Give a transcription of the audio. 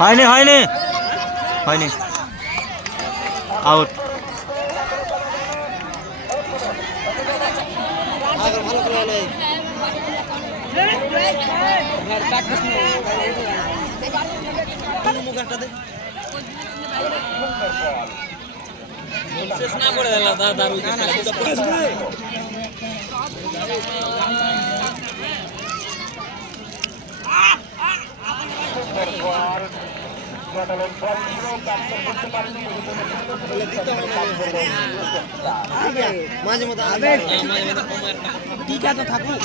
হয়নি হয়নি হয়নি আউট না করে দিলা দাদা মাঝে মধ্যে টিকা তো থাকুক